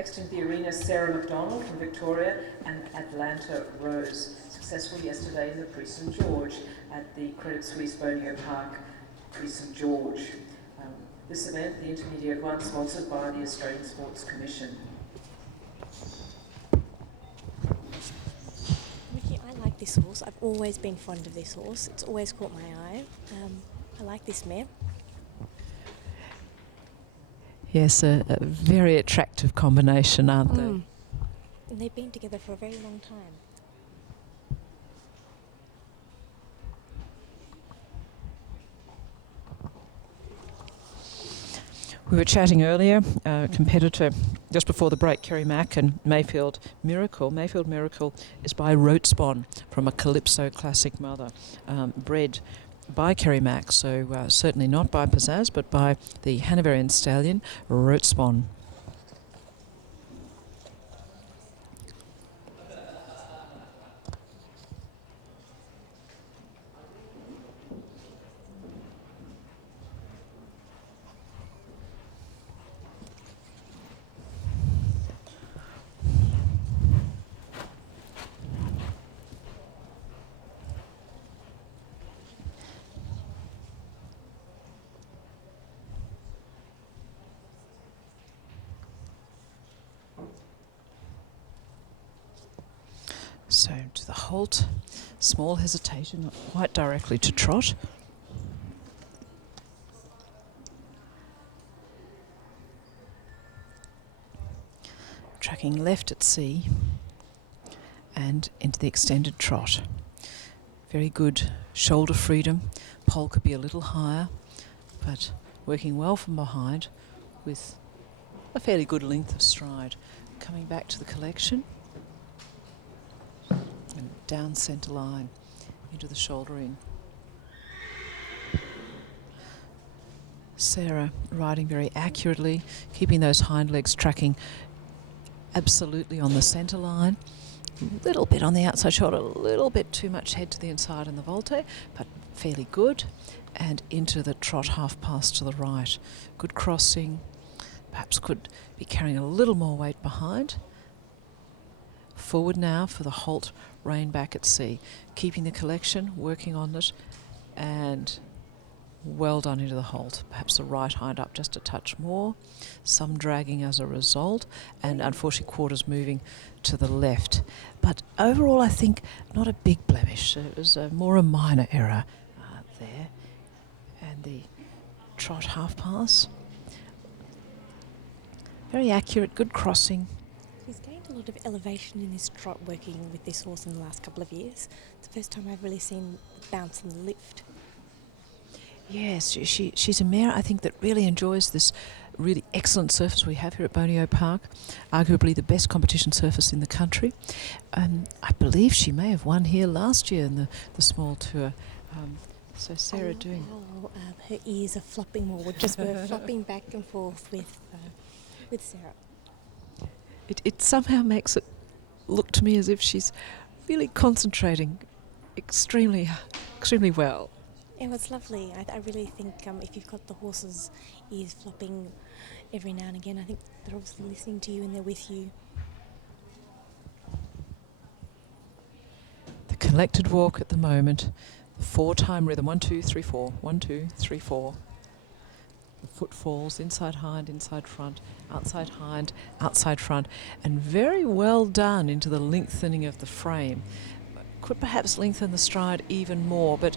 Next into the arena, Sara McDonald from Victoria and Atlanta Rose. Successful yesterday in the Prix St George at the Credit Suisse Boneo Park, Prix St George. This event, the Intermediate one, sponsored by the Australian Sports Commission. Ricky, I like this horse. I've always been fond of this horse. It's always caught my eye. I like this mare. Yes, a very attractive combination, aren't they? And they've been together for a very long time. We were chatting earlier, competitor just before the break, Kerry Mack and Mayfield Miracle. Mayfield Miracle is by Rotespon from a Calypso Classic mother, bred by Kerry Mack, so certainly not by Pizzazz, but by the Hanoverian stallion, Rotespon. So to the halt, small hesitation, not quite directly to trot. Tracking left at C and into the extended trot. Very good shoulder freedom. Pole could be a little higher, but working well from behind with a fairly good length of stride. Coming back to the collection. And down centre line into the shouldering. Sara riding very accurately, keeping those hind legs tracking absolutely on the centre line. A little bit on the outside shoulder, a little bit too much head to the inside in the volte, but fairly good. And into the trot half pass to the right. Good crossing, perhaps could be carrying a little more weight behind. Forward now for the halt, rein back at C. Keeping the collection, working on it, and well done into the halt. Perhaps the right hind up just a touch more. Some dragging as a result, and unfortunately quarters moving to the left. But overall I think not a big blemish. It was more a minor error there. And the trot half pass. Very accurate, good crossing. He's gained a lot of elevation in his trot working with this horse in the last couple of years. It's the first time I've really seen the bounce and the lift. Yes, she's a mare, I think, that really enjoys this really excellent surface we have here at Boneo Park, arguably the best competition surface in the country. I believe she may have won here last year in the small tour. So Sara doing... her ears are flopping more. We're flopping back and forth with Sara. It somehow makes it look to me as if she's really concentrating extremely well. Yeah, well, it's lovely. I really think if you've got the horse's ears flopping every now and again, I think they're obviously listening to you and they're with you. The collected walk at the moment, the 4-time rhythm, 1, 2, 3, 4, 1, 2, 3, 4. The footfalls, inside hind, inside front, outside hind, outside front, and very well done into the lengthening of the frame. Could perhaps lengthen the stride even more, but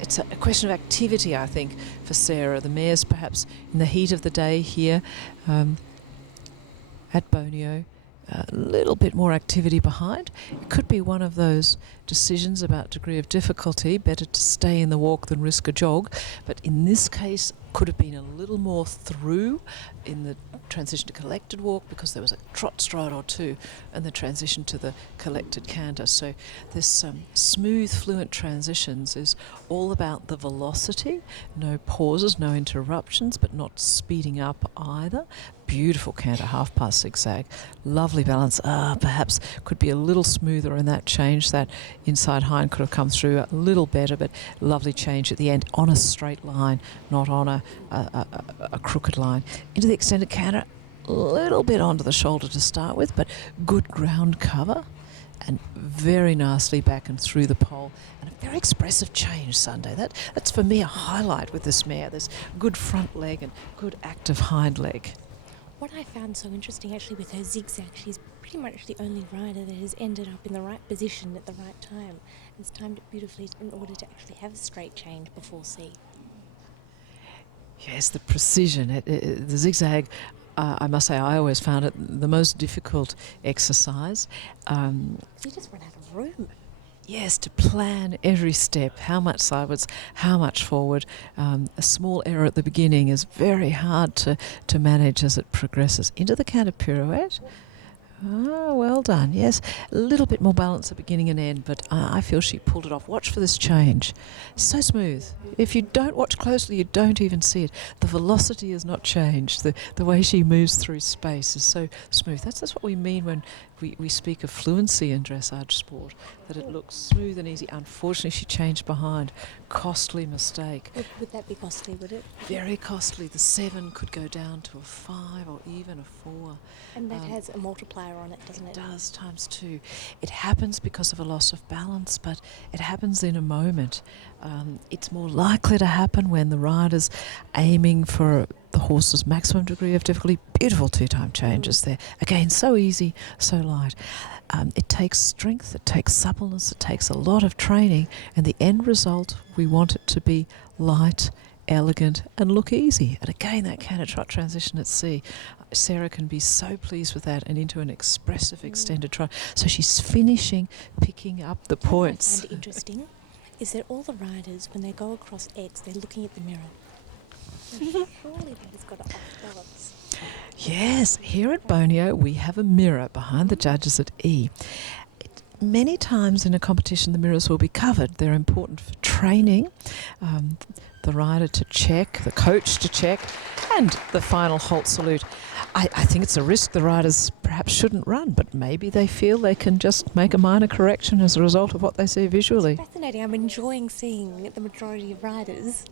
it's a question of activity, I think, for Sara. The mare's perhaps in the heat of the day here at Boneo. A little bit more activity behind. It could be one of those decisions about degree of difficulty. Better to stay in the walk than risk a jog. But in this case, could have been a little more through in the transition to collected walk because there was a trot stride or two and the transition to the collected canter. So this smooth, fluent transitions is all about the velocity. No pauses, no interruptions, but not speeding up either. Beautiful canter, half past zigzag. Lovely balance. Perhaps could be a little smoother in that change. That inside hind could have come through a little better, but lovely change at the end on a straight line, not on a crooked line. Into the extended canter, little bit onto the shoulder to start with, but good ground cover and very nicely back and through the pole. And a very expressive change Sunday. That's for me a highlight with this mare. There's good front leg and good active hind leg. What I found so interesting actually with her zigzag, she's pretty much the only rider that has ended up in the right position at the right time. It's timed it beautifully in order to actually have a straight change before C. Yes, the precision, the zigzag, I must say I always found it the most difficult exercise. You just run out of room. Yes, to plan every step, how much sidewards, how much forward. A small error at the beginning is very hard to manage as it progresses. Into the counter pirouette. Ah, well done, yes. A little bit more balance at beginning and end, but I feel she pulled it off. Watch for this change. So smooth. If you don't watch closely, you don't even see it. The velocity has not changed. The way she moves through space is so smooth. That's what we mean when we speak of fluency in dressage sport, that it looks smooth and easy. Unfortunately, she changed behind. Costly mistake. Would that be costly, would it? Very costly. The 7 could go down to a 5 or even a 4. And that has a multiplier on it, doesn't it? It does, times 2. It happens because of a loss of balance, but it happens in a moment. It's more likely to happen when the rider's aiming for the horse's maximum degree of difficulty. Beautiful 2-time changes there. Again, so easy, so light. It takes strength, it takes suppleness, it takes a lot of training, and the end result, we want it to be light, elegant, and look easy. And again, that canter trot transition at sea, Sarah can be so pleased with that and into an expressive extended trot. So she's finishing, picking up the points. What I find interesting is that all the riders, when they go across X, they're looking at the mirror. Surely that has got to off balance. Yes, here at Boneo we have a mirror behind the judges at E. Many times in a competition the mirrors will be covered. They're important for training, the rider to check, the coach to check, and the final halt salute. I think it's a risk the riders perhaps shouldn't run, but maybe they feel they can just make a minor correction as a result of what they see visually. It's fascinating. I'm enjoying seeing the majority of riders